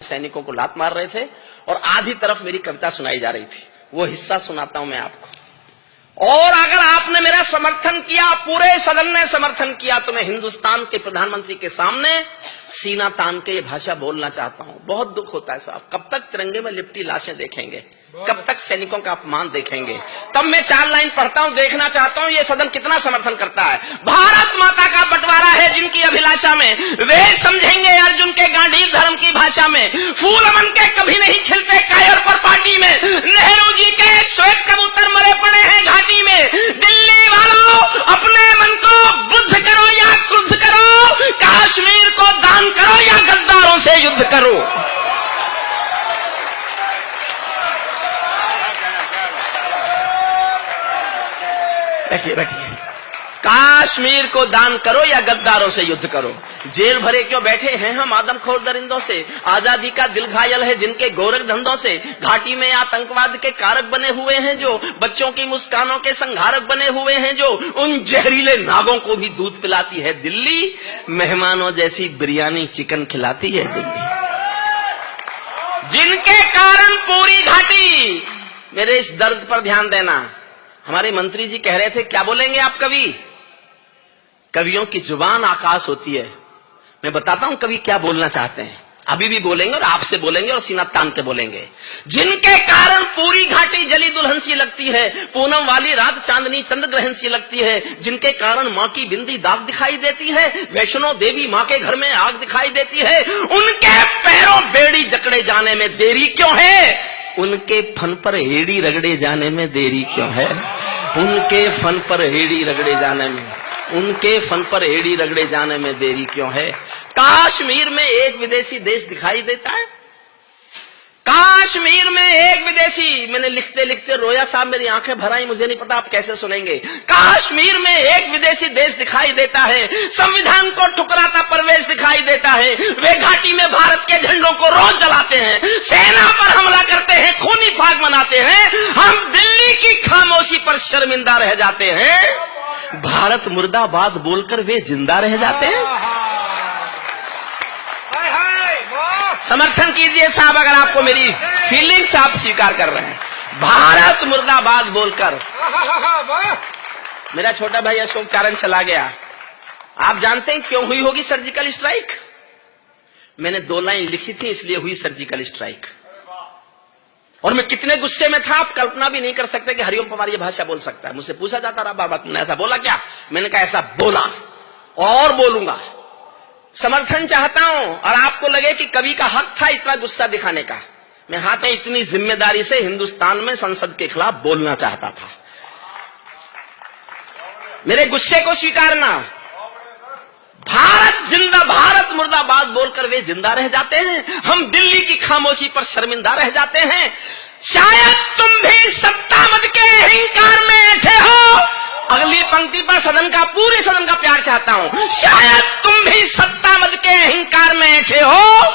सैनिकों को लात मार रहे थे और आधी तरफ मेरी कविता सुनाई जा रही थी। वो हिस्सा सुनाता हूं मैं आपको। और अगर आपने मेरा समर्थन किया, पूरे सदन ने समर्थन किया, तो मैं हिंदुस्तान के प्रधानमंत्री के सामने सीना तान के ये भाषा बोलना चाहता हूं। बहुत दुख होता है साहब, कब तक तिरंगे में लिपटी लाशें देखेंगे, कब तक सैनिकों का अपमान देखेंगे। तब मैं 4 लाइन पढ़ता हूं, देखना चाहता हूं ये सदन कितना समर्थन करता है। भारत माता का बंटवारा है जिनकी अभिलाषा में, वे समझेंगे अर्जुन के गांडीव धर्म की भाषा में। फूल अमन के कभी नहीं खिलते कायर पर पार्टी में, नेहरू जी के श्वेत कबूतर मरे पड़े हैं घाटी में। दिल्ली वालों, अपने मन को बुद्ध करो या क्रुद्ध करो, कश्मीर को दान करो या गद्दारों से युद्ध करो। बैठिए बैठिए। कश्मीर को दान करो या गद्दारों से युद्ध करो। जेल भरे क्यों बैठे हैं हम आदमखोर दरिंदों से, आजादी का दिल घायल है जिनके गोरख धंधों से। घाटी में आतंकवाद के कारक बने हुए हैं जो, बच्चों की मुस्कानों के संहारक बने हुए हैं जो, उन जहरीले नागों को भी दूध पिलाती है दिल्ली, मेहमानों जैसी बिरयानी चिकन खिलाती है दिल्ली। जिनके कारण पूरी घाटी, मेरे इस दर्द पर ध्यान देना। हमारे मंत्री जी कह रहे थे क्या बोलेंगे आप कवि, कवियों की जुबान आकाश होती है। मैं बताता हूं कवि क्या बोलना चाहते हैं, अभी भी बोलेंगे और आपसे बोलेंगे और सीना तान के बोलेंगे। जिनके कारण पूरी घाटी जली दुल्हन सी लगती है, पूनम वाली रात चांदनी चंद्र ग्रहण सी लगती है। जिनके कारण मां की बिंदी दाग दिखाई देती है, वैष्णो देवी मां के घर में आग दिखाई देती है। उनके पैरों बेड़ी जकड़े जाने में देरी क्यों है, उनके फन पर हेड़ी रगड़े जाने में देरी क्यों है। उनके फन पर हेड़ी रगड़े जाने में, उनके फन पर हेड़ी रगड़े जाने में देरी क्यों है। कश्मीर में एक विदेशी देश दिखाई देता है, कश्मीर में एक विदेशी। मैंने लिखते लिखते रोया साहब, मेरी आंखें भर आई, मुझे नहीं पता आप कैसे सुनेंगे। कश्मीर में एक विदेशी देश दिखाई देता है, संविधान को ठुकराता परवेश दिखाई देता है। वे घाटी में भारत के झंडों को रोज जलाते हैं, सेना पर हमला करते हैं, खूनी फाग मनाते हैं। हम दिल्ली की खामोशी पर शर्मिंदा रह जाते हैं, भारत मुर्दाबाद बोलकर वे जिंदा रह जाते हैं। समर्थन कीजिए साहब अगर आपको मेरी फीलिंग्स आप स्वीकार कर रहे हैं। भारत मुर्दाबाद बोलकर मेरा छोटा भाई अशोक चारण चला गया। आप जानते हैं क्यों हुई होगी सर्जिकल स्ट्राइक? मैंने 2 लाइन लिखी थी इसलिए हुई सर्जिकल स्ट्राइक। और मैं कितने गुस्से में था आप कल्पना भी नहीं कर सकते कि हरिओम पवार ये भाषा बोल सकता है। मुझसे पूछा जाता रहा बार बार, तुमने ऐसा बोला क्या? मैंने कहा ऐसा बोला और बोलूंगा। समर्थन चाहता हूं और आपको लगे कि कवि का हक था इतना गुस्सा दिखाने का। मैं हाथ में इतनी जिम्मेदारी से हिंदुस्तान में संसद के खिलाफ बोलना चाहता था। मेरे गुस्से को स्वीकारना। भारत जिंदा, भारत मुर्दाबाद बोलकर वे जिंदा रह जाते हैं, हम दिल्ली की खामोशी पर शर्मिंदा रह जाते हैं। शायद तुम भी सत्ता मद के अहंकार में ऐठे हो। अगली पंक्ति पर सदन का, पूरे सदन का प्यार चाहता हूं। शायद तुम भी सत्ता मद के अहंकार में ऐठे हो,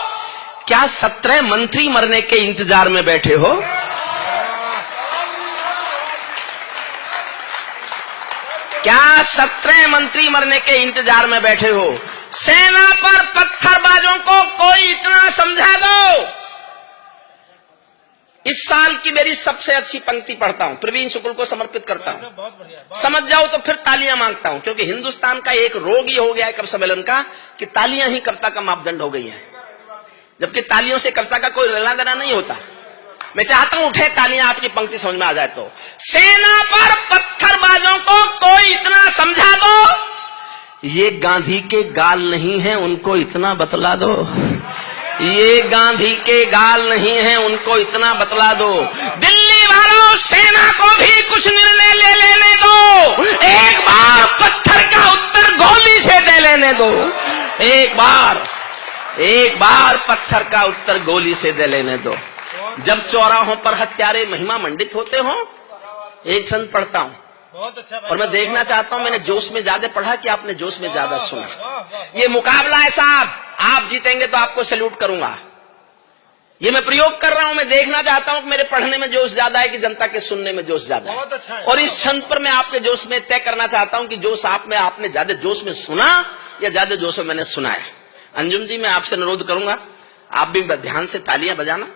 क्या 17 मंत्री मरने के इंतजार में बैठे हो? क्या 17 मंत्री मरने के इंतजार में बैठे हो? सेना पर पत्थरबाजों को कोई इतना समझा दो। इस साल की मेरी सबसे अच्छी पंक्ति पढ़ता हूं, प्रवीण शुक्ल को समर्पित करता हूं। समझ जाओ तो फिर तालियां मांगता हूं, क्योंकि हिंदुस्तान का एक रोग ही हो गया है कवि सम्मेलन का कि तालियां ही कविता का मापदंड हो गई हैं, जबकि तालियों से कविता का कोई लेना देना नहीं होता। मैं चाहता हूं उठे तालियां, आपकी पंक्ति समझ में आ जाए तो। सेना पर पत्थरबाजों को कोई इतना समझा दो, ये गांधी के गाल नहीं है उनको इतना बतला दो। ये गांधी के गाल नहीं है उनको इतना बतला दो। दिल्ली वालों, सेना को भी कुछ निर्णय ले लेने दो। एक बार पत्थर का उत्तर गोली से दे लेने दो। एक बार पत्थर का उत्तर गोली से दे लेने दो। जब चौराहों पर हत्यारे महिमा मंडित होते हो, एक छंद पढ़ता हूं बहुत अच्छा। और मैं देखना चाहता हूं मैंने जोश में ज्यादा पढ़ा कि आपने जोश में ज्यादा सुना। ये मुकाबला है साहब, आप जीतेंगे तो आपको सैल्यूट करूंगा। ये मैं प्रयोग कर रहा हूं, मैं देखना चाहता हूं कि मेरे पढ़ने में जोश ज्यादा है कि जनता के सुनने में जोश ज्यादा है। बहुत अच्छा है। और इस छंद पर मैं आपके जोश में तय करना चाहता हूं कि जोश आप में, आपने ज्यादा जोश में सुना या ज्यादा जोश में मैंने सुनाया। अंजुम जी, मैं आपसे अनुरोध करूंगा, आप भी ध्यान से तालियां बजाना,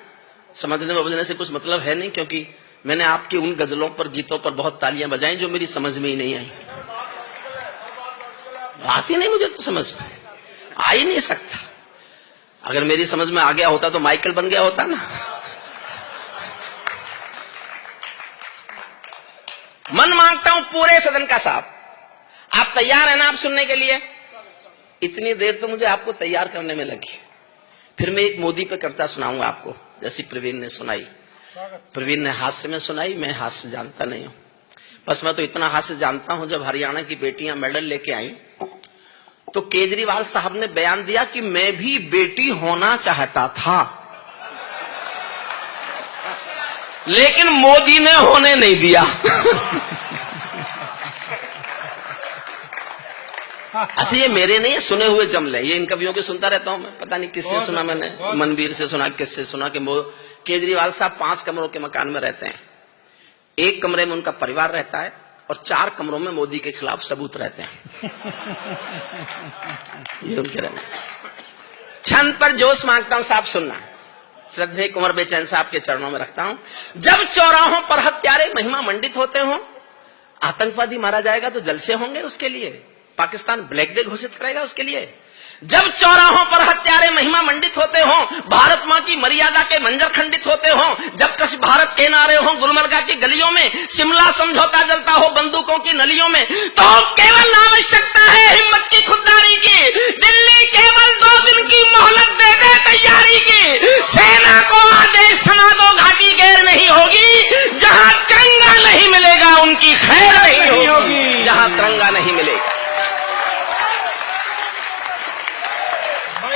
समझने में बजने से कुछ मतलब है नहीं, क्योंकि मैंने आपकी उन गजलों पर, गीतों पर बहुत तालियां बजाई जो मेरी समझ में ही नहीं आई। आती नहीं मुझे तो समझ में, आ ही नहीं सकता। अगर मेरी समझ में आ गया होता तो माइकल बन गया होता ना। मन मांगता हूं पूरे सदन का साहब, आप तैयार हैं ना आप सुनने के लिए? इतनी देर तो मुझे आपको तैयार करने में लगी। फिर मैं एक मोदी पे कविता सुनाऊंगा आपको, जैसी प्रवीण ने सुनाई। प्रवीण ने हास्य में सुनाई, मैं हास्य जानता नहीं हूं। बस मैं तो इतना हास्य जानता हूं, जब हरियाणा की बेटियां मेडल लेके आई तो केजरीवाल साहब ने बयान दिया कि मैं भी बेटी होना चाहता था, लेकिन मोदी ने होने नहीं दिया। अच्छा, ये मेरे नहीं है, सुने हुए जमले, ये इन कवियों के सुनता रहता हूं मैं। पता नहीं किससे सुना मैंने, मनवीर से सुना, किससे सुना कि केजरीवाल साहब 5 कमरों के मकान में रहते हैं। 1 कमरे में उनका परिवार रहता है और 4 कमरों में मोदी के खिलाफ सबूत रहते हैं। ये उनके रहने। छंद पर जोश मांगता हूं साहब, सुनना। श्रद्धेय कुंवर बेचैन साहब के चरणों में रखता हूं। जब चौराहों पर हत्यारे महिमा मंडित होते हो, आतंकवादी मारा जाएगा तो जलसे होंगे उसके लिए, पाकिस्तान ब्लैक डे घोषित करेगा उसके लिए। जब चौराहों पर हत्यारे महिमा मंडित होते हो, भारत मां की मर्यादा के मंजर खंडित होते हो, जब कश भारत के नारे हो गुलमर्गा की गलियों में, शिमला समझौता जलता हो बंदूकों की नलियों में, तो केवल आवश्यकता है हिम्मत की, खुददारी की। दिल्ली केवल 2 दिन की मोहलत दे दे तैयारी की। सेना को आदेश थमा दो, घाटी गैर नहीं होगी। जहां तिरंगा नहीं मिलेगा उनकी खैर नहीं होगी। जहां तिरंगा नहीं मिलेगा।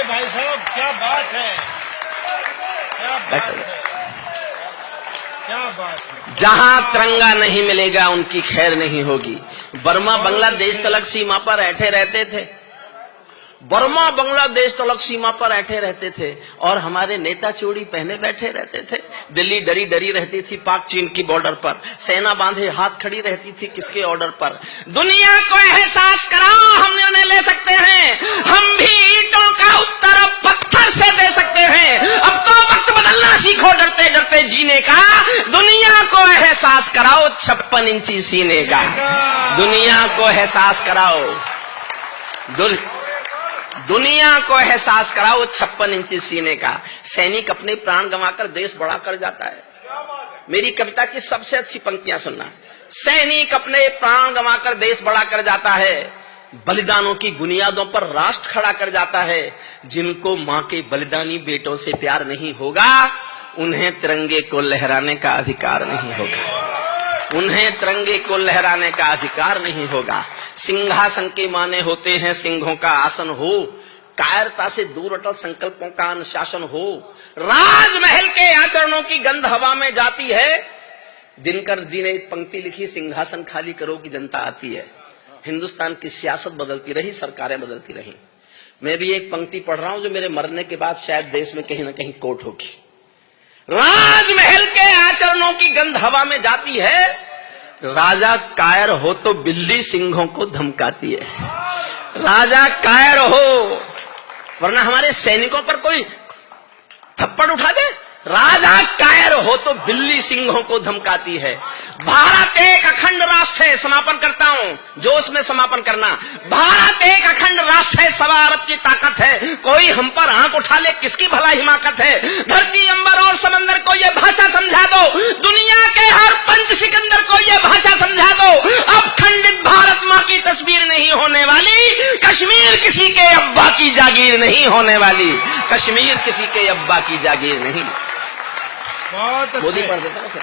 भाई साहब क्या बात है, क्या बात है, क्या बात है। जहां तिरंगा नहीं मिलेगा उनकी खैर नहीं होगी। बर्मा बांग्लादेश तलक सीमा पर ऐठे रहते थे, बर्मा बांग्लादेश तलक सीमा पर ऐठे रहते थे, और हमारे नेता चूड़ी पहने बैठे रहते थे। दिल्ली डरी डरी रहती थी पाक चीन की बॉर्डर पर, सेना बांधे हाथ खड़ी रहती थी किसके ऑर्डर पर। दुनिया को एहसास कराओ, हम निर्णय ले सकते हैं, हम भी ईंटों का उत्तर अब पत्थर से दे सकते हैं। अब तो वक्त बदलना सीखो, डरते डरते जीने का। दुनिया को एहसास कराओ 56 इंची सीने का। दुनिया को एहसास कराओ, दुनिया को एहसास कराओ 56 इंची सीने का। सैनिक अपने प्राण गंवाकर देश बड़ा कर जाता है। मेरी कविता की सबसे अच्छी पंक्तियां सुनना। सैनिक अपने प्राण गंवाकर देश बड़ा कर जाता है, बलिदानों की बुनियादों पर राष्ट्र खड़ा कर जाता है। जिनको मां के बलिदानी बेटों से प्यार नहीं होगा, उन्हें तिरंगे को लहराने का अधिकार नहीं होगा। उन्हें तिरंगे को लहराने का अधिकार नहीं होगा। सिंहासन के माने होते हैं सिंहों का आसन हो, कायरता से दूर अटल संकल्पों का अनुशासन हो। राजमहल के आचरणों की गंध हवा में जाती है। दिनकर जी ने एक पंक्ति लिखी, सिंहासन खाली करो की जनता आती है। हिंदुस्तान की सियासत बदलती रही, सरकारें बदलती रही। मैं भी एक पंक्ति पढ़ रहा हूं जो मेरे मरने के बाद शायद देश में कहीं ना कहीं कोट होगी। राजमहल के आचरणों की गंध हवा में जाती है, राजा कायर हो तो बिल्ली सिंहों को धमकाती है। राजा कायर हो, वरना हमारे सैनिकों पर कोई थप्पड़ उठा दे। राजा कायर हो तो बिल्ली सिंहों को धमकाती है। भारत एक अखंड राष्ट्र है, समापन करता हूं, जोश में समापन करना। भारत एक अखंड राष्ट्र है, 1.25 अरब की ताकत है। कोई हम पर आंख उठा ले किसकी भला हिमाकत है। धरती अंबर और समंदर को ये भाषा समझा दो, दुनिया के हर पंच सिकंदर को ये भाषा समझा दो। अब खंडित भारत मां की तस्वीर नहीं होने वाली, कश्मीर किसी के अब्बा की जागीर नहीं होने वाली। कश्मीर किसी के अब्बा की जागीर नहीं। बहुत मोदी पढ़ देता है।